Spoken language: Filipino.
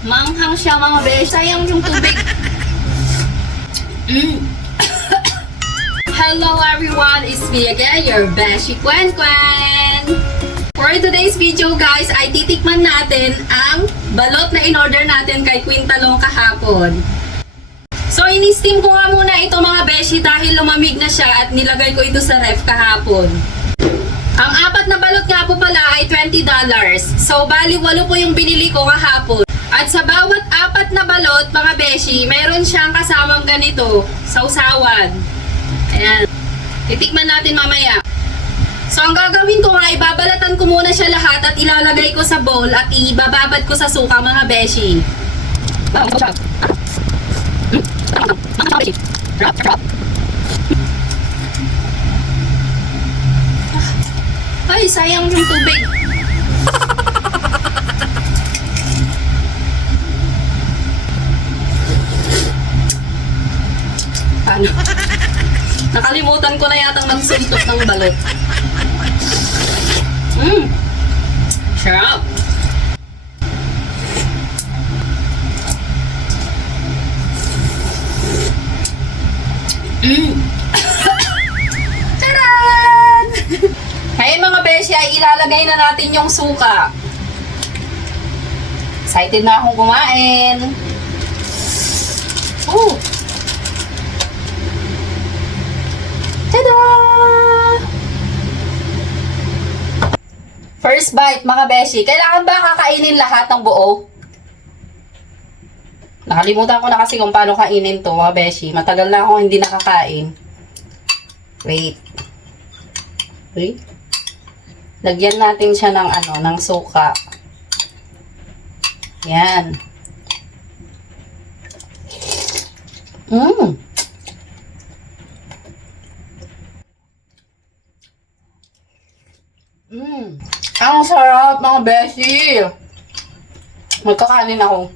Manghang siya mga besh. Sayang yung tubig. Hello everyone, it's me again, your Beshi Quen Quen. For today's video guys, ay titikman natin ang balot na in-order natin kay Quintalong kahapon. So in-steam ko nga muna ito mga beshi dahil lumamig na siya at nilagay ko ito sa ref kahapon. Ang apat na balot nga po pala ay $20. So bali 8 po yung binili ko kahapon. At sa bawat apat na balot mga beshi, meron siyang kasamang ganito, sausawan. Ayan. Titikman natin mamaya. So, ang gagawin ko nga, ibabalatan ko muna siya lahat at ilalagay ko sa bowl at ibababad ko sa suka mga beshi. Ay, sayang yung tubig. Ano? Nakalimutan ko na yatang magsuntok ng balot. Sarap. Taran! Ngayon mga beshi ay ilalagay na natin yung suka. Excited na akong kumain. Tada! First bite, mga beshi. Kailangan ba kakainin lahat ng buo? Nakalimutan ko na kasi kung paano kainin to, mga beshi. Matagal na ako hindi nakakain. Wait. Wait. Lagyan natin siya ng ng suka. Yan. Ang sarap mga beshi. Magkakanin ako.